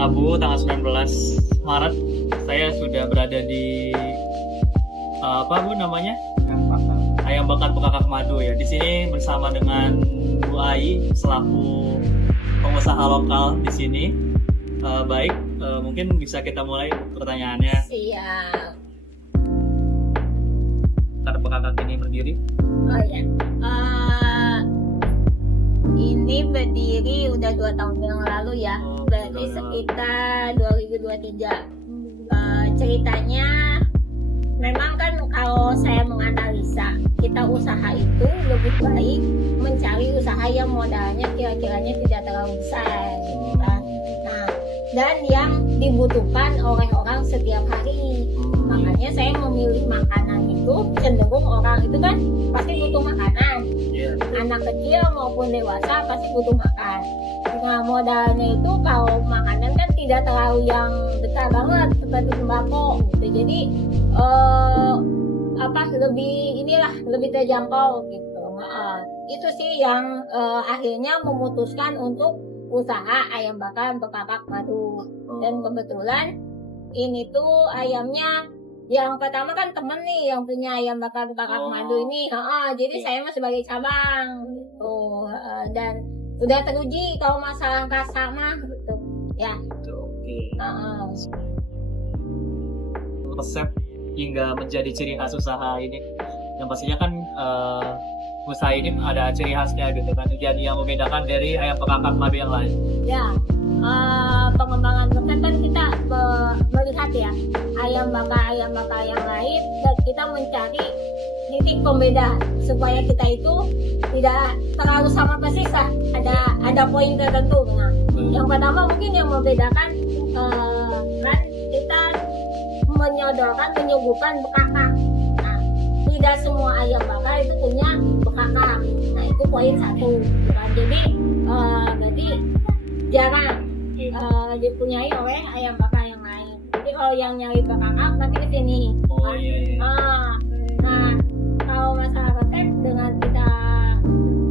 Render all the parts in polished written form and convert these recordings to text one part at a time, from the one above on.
Rabu tanggal 19 Maret saya sudah berada di apa Bu namanya? Ayam bakar Bekakak Madu ya. Di sini bersama dengan Bu Ai selaku pengusaha lokal di sini. Baik, mungkin bisa kita mulai pertanyaannya. Siap. Bakar Bekakak ini berdiri. Oh ya. Ini berdiri udah 2 tahun yang lalu ya. Oh, Berarti udah. sekitar 2023. Ceritanya memang kan kalau saya menganalisa, kita usaha itu lebih baik mencari usaha yang modalnya kira-kiranya tidak terlalu besar gitu kan. Nah, dan yang dibutuhkan oleh orang setiap hari. Makanya saya memilih makanan itu cenderung orang itu kan pasti butuh makanan. Iya. Anak kecil maupun dewasa pasti butuh makan. Nah, modalnya itu kalau makanan kan tidak terlalu yang besar banget seperti sembako gitu. Jadi lebih terjangkau gitu. Itu sih yang akhirnya memutuskan untuk usaha ayam bakar Bekakak Madu. Dan kebetulan ini tuh ayamnya yang pertama kan temen nih yang punya ayam bakar Bekakak Madu ini. Jadi saya mah sebagai cabang gitu. Dan sudah teruji kalau masalah rasa mah gitu ya. Oke. Resep hingga menjadi ciri khas usaha ini yang pastinya kan usaha ini ada ciri khasnya gitu kan, jadi yang membedakan dari ayam Bekakak Madu yang lain. Ya, pengembangan resep kan kita melihat ya ayam bakar yang lain dan kita mencari titik pembeda supaya kita itu tidak terlalu sama persis lah. Ada poin tertentu. Nah, yang pertama mungkin yang membedakan kan kita menyuguhkan bekakak. Nah, tidak semua ayam bakar itu punya bekakak. Nah, itu poin 1. Jadi berarti jarang dipunyai oleh ayam bakar yang lain. Jadi kalau yang nyari bekakak pasti ke sini. Oh iya. Nah, kalau masalah resep dengan kita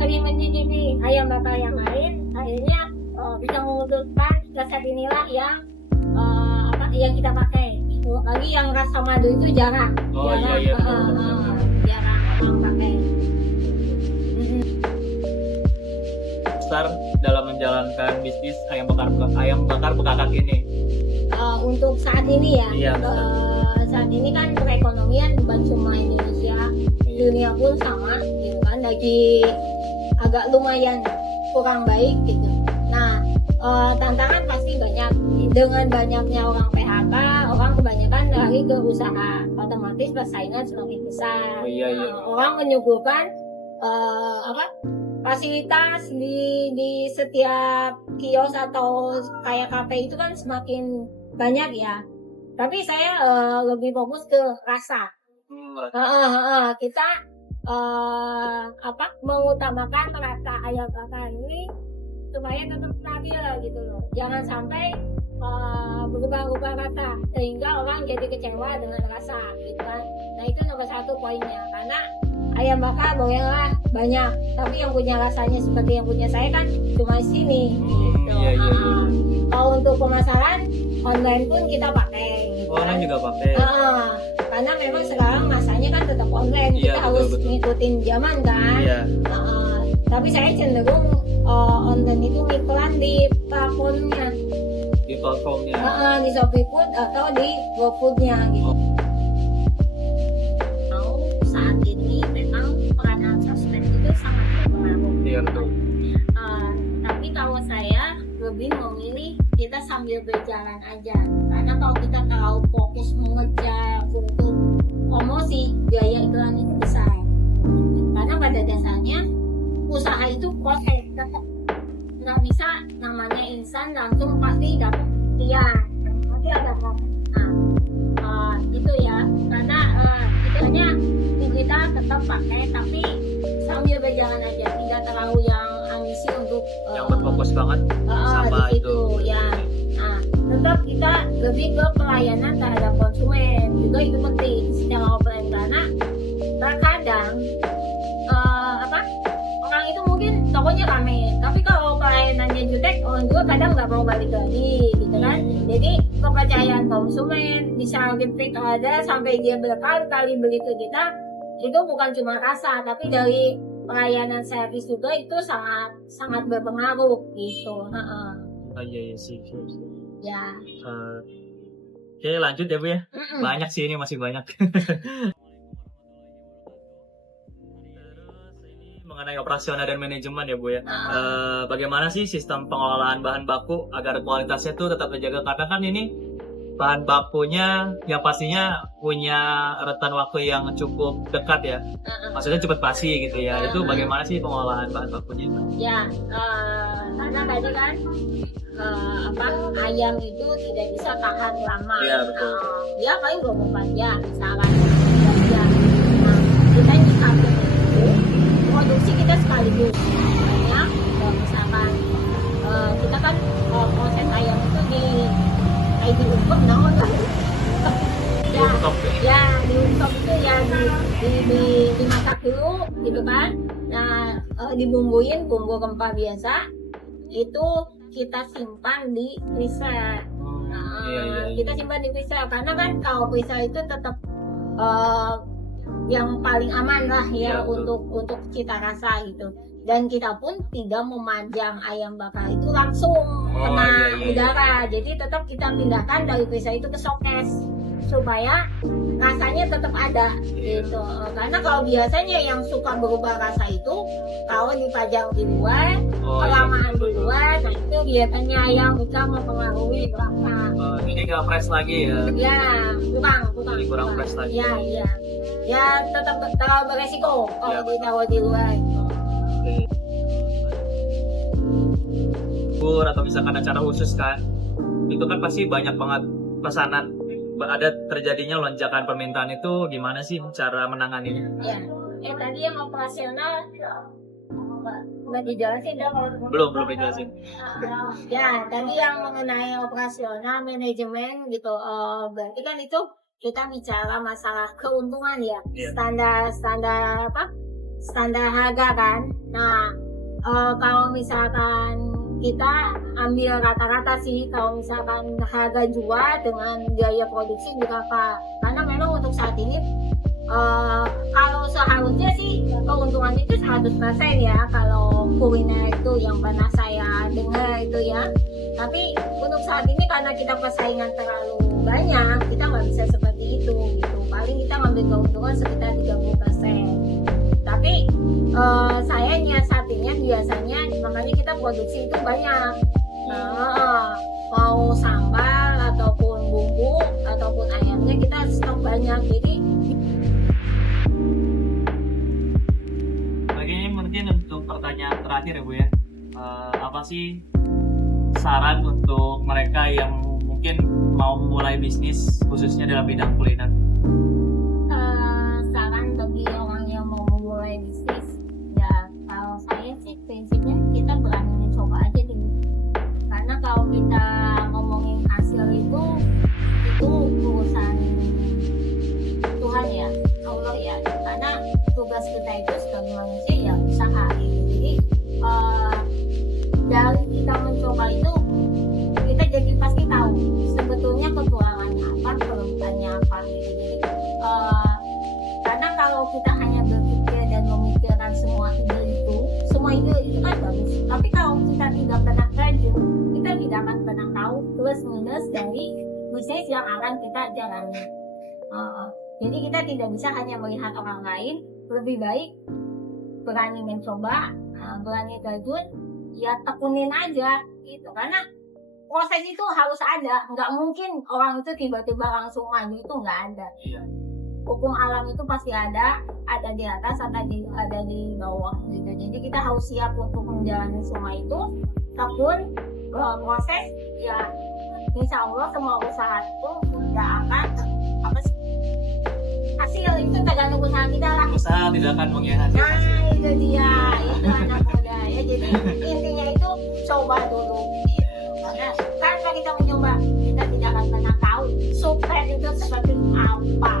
sering mencicipi ayam bakar yang lain, akhirnya bisa memutuskan resep inilah yang kita pakai. Lagi yang rasa madu itu jarang. Oh iya. Jarang orang pakai. Besar dalam menjalankan bisnis ayam bakar Bekakak ini. Untuk saat ini ya. Iya. Saat ini kan perekonomian bukan cuma Indonesia, dunia pun sama gitu kan, lagi agak lumayan kurang baik gitu. Nah, tantangan pasti banyak. Dengan banyaknya orang PHK, orang kebanyakan lari ke usaha, otomatis persaingan semakin besar. Oh, iya. Orang menyuguhkan fasilitas di setiap kios atau kayak kafe itu kan semakin banyak ya. Tapi saya lebih fokus ke rasa. Kita mengutamakan rasa ayam bakar ini supaya tetap stabil gitu loh. Jangan sampai berubah-ubah rasa sehingga orang jadi kecewa dengan rasa gitu kan. Nah, itu nomor 1 poinnya. Karena ayam bakar bolehlah banyak, tapi yang punya rasanya seperti yang punya saya kan cuma sini gitu. Iya. Kalau untuk pemasaran online pun kita pakai gitu. Orang juga pakai. Karena memang sekarang masanya kan tetap online. Iya, Kita harus betul. ngikutin zaman kan. Iya. Tapi saya cenderung online itu iklan di platformnya, Di platformnya. di Shopee Food atau di GoFood-nya gitu. Saat ini memang peranan sosmed itu sangat berpengaruh. Iya betul. Tapi kalau saya lebih memilih kita sambil berjalan aja, karena kalau kita terlalu fokus mengejar untuk promosi, biaya iklan itu besar. Karena pada dasarnya usaha itu proses, nggak bisa namanya instan langsung pasti dapat pasti ada proses. Nah, itu ya, karena istilahnya kita tetap pakai tapi sambil berjalan aja, tidak terlalu yang ambisi untuk Yang berfokus banget sama di itu. situ ya. Nah, tetap kita lebih ke pelayanan terhadap konsumen juga itu penting secara offline, karena terkadang orang itu mungkin tokonya rame tapi kalau pelayanannya jutek, konsumen juga kadang nggak mau balik lagi gitu kan. Jadi kepercayaan konsumen bisa repeat order sampai dia berkali-kali beli ke kita, itu bukan cuma rasa tapi dari pelayanan servis juga itu sangat sangat berpengaruh gitu. Oh iya sih. Ya. Oke, lanjut ya Bu ya. Mm-mm. Banyak sih ini, masih banyak. Mengenai operasional dan manajemen ya Bu ya. Bagaimana sih sistem pengelolaan bahan baku agar kualitasnya tuh tetap terjaga, karena kan ini bahan bakunya yang pastinya punya rentan waktu yang cukup dekat ya. Maksudnya cepat basi gitu ya. Itu bagaimana sih pengelolaan bahan bakunya? Ya, karena tadi kan ayam itu tidak bisa tahan lama. Iya, betul. Dia paling 24 jam misalkan 12 jam. Nah, kita di samping itu produksi kita sekaligus. Ya, kalau misalkan kita kan proses ayam itu kayak diungkep naon lah. Ya, diungkep itu ya dimasak dulu gitu kan. Nah, dibumbuin bumbu rempah biasa. Itu kita simpan di freezer. Kita simpan di freezer karena kan kalau freezer itu tetap yang paling aman lah ya, untuk cita rasa gitu. Dan kita pun tidak memajang ayam bakar itu langsung kena udara. Jadi tetap kita pindahkan dari freezer itu ke showcase supaya rasanya tetap ada gitu. Karena kalau biasanya yang suka berubah rasa itu kalau dipajang di luar, kelamaan di luar, nah itu biasanya yang bisa mempengaruhi rasa. Jadi nggak fresh lagi ya? Ya, kurang fresh lagi. Ya tetap terlalu beresiko kalau ditaruh di luar. Atau misalkan acara khusus kan, itu kan pasti banyak banget pesanan, ada terjadinya lonjakan permintaan, itu gimana sih cara menanganinya? Ya, tadi yang operasional nggak dijelasin dong. Belum dijelasin. Ya, tadi yang mengenai operasional manajemen gitu, berarti kan itu kita bicara masalah keuntungan ya, standar harga kan. Nah, kalau misalkan kita ambil rata-rata sih, kalau misalkan harga jual dengan biaya produksi berapa, karena memang untuk saat ini kalau seharusnya sih keuntungan itu 100% ya kalau kuliner itu yang pernah saya dengar itu ya. Tapi untuk saat ini karena kita persaingan terlalu banyak, kita nggak bisa seperti itu gitu. Paling kita ngambil keuntungan sekitar 30%. Tapi saya nyiasatinnya biasanya, makanya kita produksi itu banyak. Mau sambal ataupun bumbu ataupun ayamnya kita stok banyak. Jadi mungkin untuk pertanyaan terakhir ya Bu ya, apa sih saran untuk mereka yang mungkin mau mulai bisnis khususnya dalam bidang kuliner? Saran bagi orang yang mau memulai bisnis, ya kalau saya sih prinsipnya kita berani mencoba aja dulu. Karena kalau kita ngomongin hasil itu urusan Tuhan ya, Allah ya. Karena tugas kita itu sebagai manusia ya usaha gitu. Jadi dari kita mencoba itu kita jadi pasti tahu sebetulnya kekurangannya apa, kelebihannya apa gitu. Jadi karena kalau kita hanya berpikir dan memikirkan semua ide itu kan bagus, tapi kalau kita tidak pernah terjun, kita tidak akan pernah tahu plus minus dari bisnis yang akan kita jalani. Jadi kita tidak bisa hanya melihat orang lain, lebih baik berani mencoba, berani terjun, ya tekunin aja gitu. Karena proses itu harus ada, nggak mungkin orang itu tiba-tiba langsung maju, itu nggak ada. Hukum alam itu pasti ada di atas, ada di bawah gitu. Jadi kita harus siap untuk menjalani semua itu. Ataupun proses, ya insya Allah semua usaha itu nggak akan hasil itu tergantung usaha kita lah. Usaha tidak akan mengkhianati hasil. Nah itu dia, itu anak muda ya. Jadi intinya itu coba dulu gitu. Karena tanpa kita mencoba, kita tidak akan pernah tahu sukses itu seperti apa.